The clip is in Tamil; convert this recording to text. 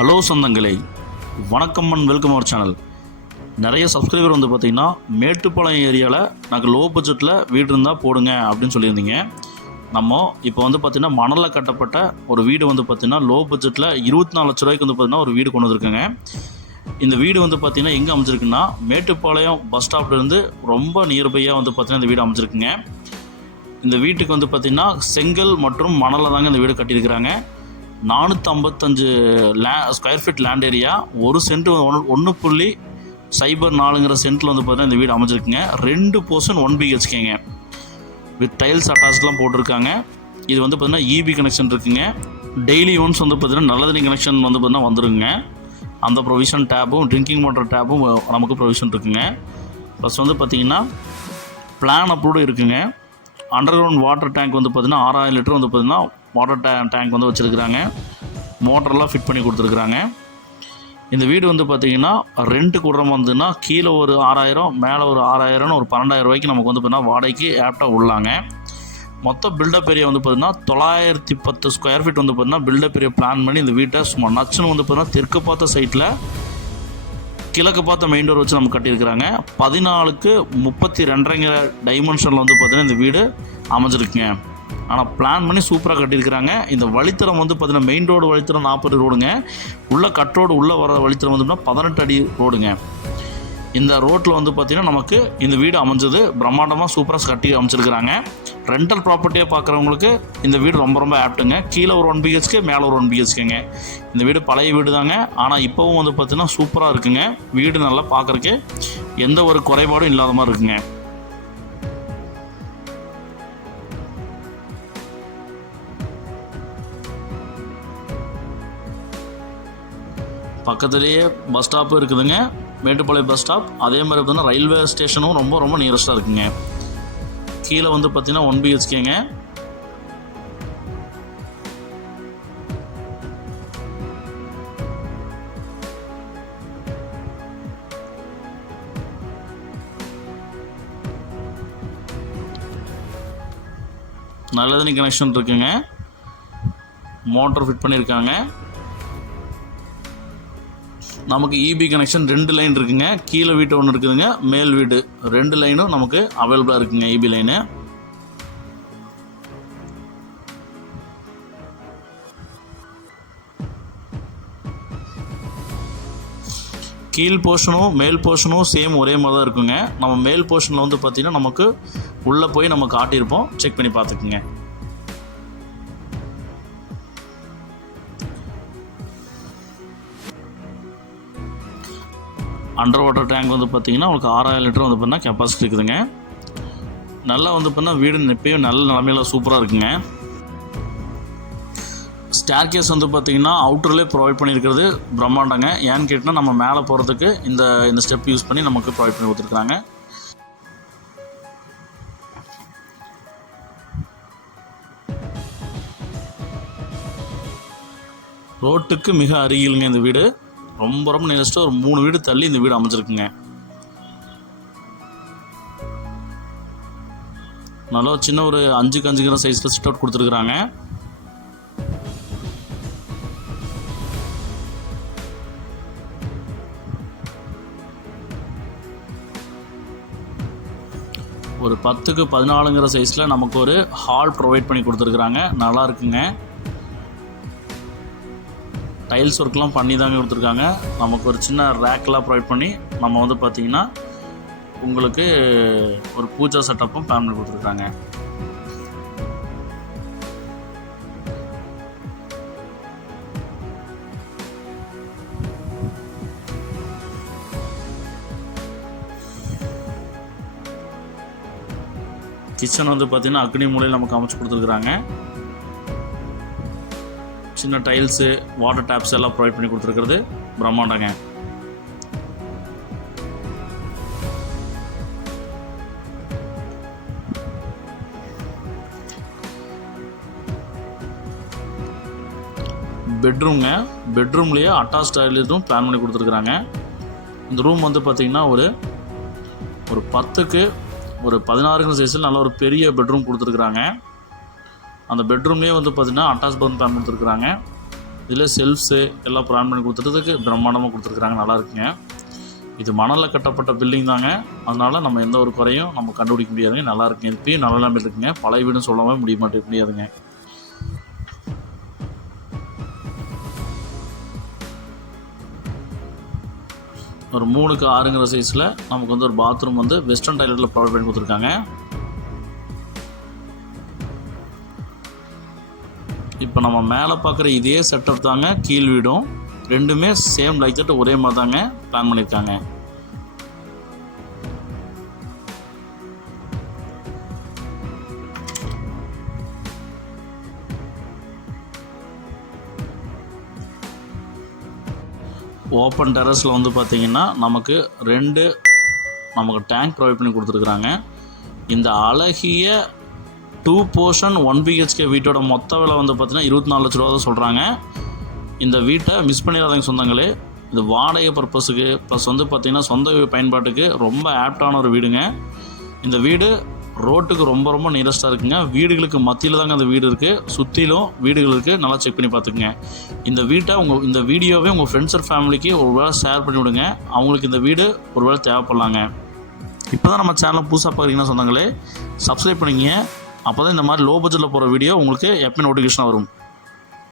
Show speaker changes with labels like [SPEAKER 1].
[SPEAKER 1] ஹலோ சொந்தங்களே வணக்கம் அண்ட் வெல்கம் அவர் சேனல். நிறைய சப்ஸ்கிரைபர் வந்து பார்த்தீங்கன்னா மேட்டுப்பாளையம் ஏரியாவில் நாங்கள் லோ பட்ஜெட்டில் வீடு இருந்தால் போடுங்க அப்படின்னு சொல்லியிருந்தீங்க. நம்ம இப்போ வந்து பார்த்திங்கன்னா மணலில் கட்டப்பட்ட ஒரு வீடு வந்து பார்த்திங்கன்னா லோ பட்ஜெட்டில் இருபத்தி நாலு லட்ச ரூபாய்க்கு வந்து பார்த்திங்கன்னா ஒரு வீடு கொண்டு வந்திருக்குங்க. இந்த வீடு வந்து பார்த்திங்கன்னா எங்கே அமைஞ்சிருக்குன்னா மேட்டுப்பாளையம் பஸ் ஸ்டாப்லேருந்து ரொம்ப நியர்பையாக வந்து பார்த்திங்கன்னா இந்த வீடு அமைஞ்சிருக்குங்க. இந்த வீட்டுக்கு வந்து பார்த்திங்கன்னா செங்கல் மற்றும் மணலில் தாங்க இந்த வீடு கட்டியிருக்கிறாங்க. நானூற்றி ஐம்பத்தஞ்சு லே ஸ்கொயர் ஃபீட் லேண்ட் ஏரியா ஒரு சென்ட் ஒன் ஒன்று புள்ளி சைபர் நாலுங்கிற சென்ட்டில் வந்து பார்த்தீங்கன்னா இந்த வீடு அமைஞ்சிருக்குங்க. ரெண்டு போர்ஷன் ஒன் பிஹெச்கேங்க வித் டைல்ஸ் அட்டாச்லாம் போட்டிருக்காங்க. இது வந்து பார்த்திங்கன்னா இபி கனெக்ஷன் இருக்குங்க. டெய்லி ஒன்ஸ் வந்து பார்த்திங்கன்னா நல்ல தண்ணி கனெக்ஷன் வந்து பார்த்திங்கன்னா வந்துருங்க. அந்த ப்ரொவிஷன் டேப்பும் ட்ரிங்கிங் வாட்டர் டேப்பும் நமக்கு ப்ரொவிஷன் இருக்குங்க. ப்ளஸ் வந்து பார்த்தீங்கன்னா பிளான் அப்ரூவ்டு இருக்குங்க. அண்டர் கிரவுண்ட் வாட்டர் டேங்க் வந்து பார்த்தீங்கன்னா ஆறாயிரம் லிட்டர் வந்து பார்த்திங்கன்னா வாட்டர் டே டேங்க் வந்து வச்சுருக்குறாங்க. மோட்டர்லாம் ஃபிட் பண்ணி கொடுத்துருக்குறாங்க. இந்த வீடு வந்து பார்த்தீங்கன்னா ரெண்ட்டு விடுற வந்துன்னா கீழே ஒரு ஆறாயிரம் மேலே ஒரு ஆறாயிரம்னு ஒரு பன்னெண்டாயிரம் ரூபாய்க்கு நமக்கு வந்து பார்த்தீங்கன்னா வாடகைக்கு ஆப்டாக உள்ளாங்க. மொத்த பில்டப் ஏரியா வந்து பார்த்தீங்கன்னா தொள்ளாயிரத்தி பத்து ஸ்கொயர் ஃபீட் வந்து பார்த்திங்கன்னா பில்டப் ஏரியா பிளான் பண்ணி இந்த வீட்டை சும்மா நச்சுன்னு வந்து பார்த்திங்கன்னா தெற்கு பார்த்த சைட்டில் கிழக்கு பார்த்த மெயின் டோர் வச்சு நம்ம கட்டியிருக்கிறாங்க. பதினாலுக்கு முப்பத்தி ரெண்டரைங்கிற டைமென்ஷனில் வந்து பார்த்திங்கன்னா இந்த வீடு அமைஞ்சிருக்குங்க. ஆனால் பிளான் பண்ணி சூப்பராக கட்டியிருக்கிறாங்க. இந்த வழித்தரம் வந்து பார்த்தீங்கன்னா மெயின் ரோடு வழித்தரம் நாற்பது ரோடுங்க உள்ள கட் ரோடு உள்ளே வர வழித்தரம் வந்து பார்த்தீங்கன்னா பதினெட்டு அடி ரோடுங்க இந்த ரோட்டில் வந்து பார்த்திங்கன்னா நமக்கு இந்த வீடு அமைஞ்சது. பிரம்மாண்டமாக சூப்பராக கட்டி அமைச்சிருக்கிறாங்க. ரெண்டல் ப்ராப்பர்ட்டியாக பார்க்குறவங்களுக்கு இந்த வீடு ரொம்ப ரொம்ப ஆப்ட்டுங்க கீழே ஒரு ஒன் பிஹெச்கே மேலே ஒரு ஒன் பிஹெச்கேங்க இந்த வீடு பழைய வீடு தாங்க ஆனால் இப்போவும் வந்து பார்த்திங்கன்னா சூப்பராக இருக்குங்க. வீடு நல்லா பார்க்குறக்கு எந்த ஒரு குறைபாடும் இல்லாத மாதிரி இருக்குங்க. பக்கத்துலேயே பஸ் ஸ்டாப்பும் இருக்குதுங்க. மேட்டுப்பாளையம் பஸ் ஸ்டாப் அதே மாதிரி பார்த்தீங்கன்னா ரயில்வே ஸ்டேஷனும் ரொம்ப ரொம்ப நியரஸ்ட்டாக இருக்குங்க. கீழே வந்து பார்த்தீங்கன்னா ஒன் பிஹெச்கேங்க நல்ல தண்ணி கனெக்ஷன் இருக்குங்க. மோட்டர் ஃபிட் பண்ணியிருக்காங்க. நமக்கு இபி கனெக்ஷன் ரெண்டு லைன் இருக்குங்க. கீழே வீட்டு ஒன்று இருக்குதுங்க. மேல் வீடு ரெண்டு லைனும் நமக்கு அவைலபிளாக இருக்குங்க இபி லைனு கீழ் போர்ஷனும் மேல் போர்ஷனும் சேம் ஒரே மாதிரி தான் இருக்குங்க. நம்ம மேல் போர்ஷனில் வந்து பார்த்திங்கன்னா நமக்கு உள்ளே போய் நம்ம காட்டியிருப்போம். செக் பண்ணி பார்த்துக்குங்க. அண்டர் வாட்டர் டேங்க் வந்து பார்த்தீங்கன்னா உங்களுக்கு ஆறாயிரம் லிட்டர் வந்து பார்த்தீங்கன்னா கெப்பாசிட்டி இருக்குதுங்க. நல்லா வந்து பார்த்தீங்கன்னா வீடு இப்பயும் நல்ல நிலமையில சூப்பராக இருக்குங்க. ஸ்டேர் கேஸ் வந்து பார்த்திங்கன்னா அவுட்டர்லேயே ப்ரொவைட் பண்ணியிருக்கிறது பிரம்மாண்டங்க. ஏன்னு கேட்டால் நம்ம மேலே போகிறதுக்கு இந்த இந்த ஸ்டெப் யூஸ் பண்ணி நமக்கு ப்ரொவைட் பண்ணி கொடுத்துருக்குறாங்க. ரோட்டுக்கு மிக அருகிலுங்க இந்த வீடு. ரொம்ப ரொம்ப நியரஸ்ட்டாக ஒரு மூணு வீடு தள்ளி இந்த வீடு அமைஞ்சிருக்குங்க. நல்லா சின்ன ஒரு அஞ்சுக்கு அஞ்சுக்கிற சைஸில் சிட் அவுட் கொடுத்துருக்குறாங்க. ஒரு பத்துக்கு பதினாலுங்கிற சைஸில் நமக்கு ஒரு ஹால் ப்ரொவைட் பண்ணி கொடுத்துருக்குறாங்க. நல்லா இருக்குங்க. டைல்ஸ் ஒர்க்லாம் பண்ணி தாங்க கொடுத்துருக்காங்க. நமக்கு ஒரு சின்ன ரேக்லாம் ப்ரொவைட் பண்ணி நம்ம வந்து பார்த்திங்கன்னா உங்களுக்கு ஒரு பூஜா செட்டப்பும் ஃபேமிலி கொடுத்துருக்காங்க. கிச்சன் வந்து பார்த்திங்கன்னா அக்னி மூலையில் நமக்கு அமைச்சு கொடுத்துருக்குறாங்க. சின்ன டைல்ஸு வாட்டர் டேப்ஸ் எல்லாம் ப்ரொவைட் பண்ணி கொடுத்துருக்குறது பிரம்மாண்டங்க. பெட்ரூம்ங்க பெட்ரூம்லேயே அட்டாச் டாய்லெட்டும் பிளான் பண்ணி கொடுத்துருக்குறாங்க. இந்த ரூம் வந்து பார்த்திங்கன்னா ஒரு ஒரு பத்துக்கு ஒரு பதினாறுங்கிற சைஸில் நல்ல ஒரு பெரிய பெட்ரூம் கொடுத்துருக்குறாங்க. அந்த பெட்ரூம்லேயே வந்து பார்த்திங்கன்னா அட்டாச் பாத்ரூம் பிளான் கொடுத்துருக்குறாங்க. இதில் செல்ஃப்ஸு எல்லாம் பிளான் பண்ணி கொடுத்துறதுக்கு பிரம்மாண்டமாக கொடுத்துருக்குறாங்க. நல்லா இருக்குங்க. இது மணலில் கட்டப்பட்ட பில்டிங் தாங்க. அதனால் நம்ம எந்த ஒரு குறையும் நம்ம கண்டுபிடிக்க முடியாதுங்க. நல்லா இருக்குங்க. இப்பயும் நல்ல இருக்குங்க. பழைய வீடுன்னு சொல்லவே முடிய மாட்டே முடியாதுங்க. ஒரு மூணுக்கு ஆறுங்கிற சைஸில் நமக்கு வந்து ஒரு பாத்ரூம் வந்து வெஸ்டர்ன் டாய்லெட்டில் ப்ரொவைட் பண்ணி கொடுத்துருக்காங்க. இப்போ நம்ம மேலே பார்க்குற இதே செட்டப் தாங்க கீழ் வீடும். ரெண்டுமே சேம் லைக் தட் ஒரே மாதிரி தாங்க பிளான் பண்ணியிருக்காங்க ஓப்பன் டெரஸில் வந்து பார்த்திங்கன்னா நமக்கு ரெண்டு நமக்கு டேங்க் ப்ரொவைட் பண்ணி கொடுத்துருக்குறாங்க. இந்த அழகிய டூ போர்ஷன் ஒன் பிஹெச்கே வீட்டோட மொத்த விலை வந்து பார்த்திங்கன்னா இருபத்தி நாலு லட்ச ரூபா தான் சொல்கிறாங்க இந்த வீட்டை மிஸ் பண்ணிடாதீங்க சொந்தங்களே. இது வாடகை பர்பஸுக்கு ப்ளஸ் வந்து பார்த்திங்கன்னா சொந்த பயன்பாட்டுக்கு ரொம்ப ஆப்டான ஒரு வீடுங்க. இந்த வீடு ரோட்டுக்கு ரொம்ப ரொம்ப நியரஸ்ட்டாக இருக்குங்க. வீடுகளுக்கு மத்தியில் தாங்க அந்த வீடு இருக்குது சுற்றிலும் வீடுகள் இருக்குது நல்லா செக் பண்ணி பார்த்துக்குங்க. இந்த வீட்டை உங்கள் இந்த வீடியோவே உங்கள் ஃப்ரெண்ட்ஸ் அண்ட் ஃபேமிலிக்கு ஒரு வேளை ஷேர் பண்ணி விடுங்க. அவங்களுக்கு இந்த வீடு ஒரு வேளை தேவைப்படலாங்க. இப்போ தான் நம்ம சேனலை புதுசாக பார்க்குறீங்கன்னா சொந்தங்களே சப்ஸ்கிரைப் பண்ணிங்க அப்போ தான் இந்த மாதிரி லோ பட்ஜெட்டில் போகிற வீடியோ உங்களுக்கு எப்போ நோட்டிஃபிகேஷன் வரும்.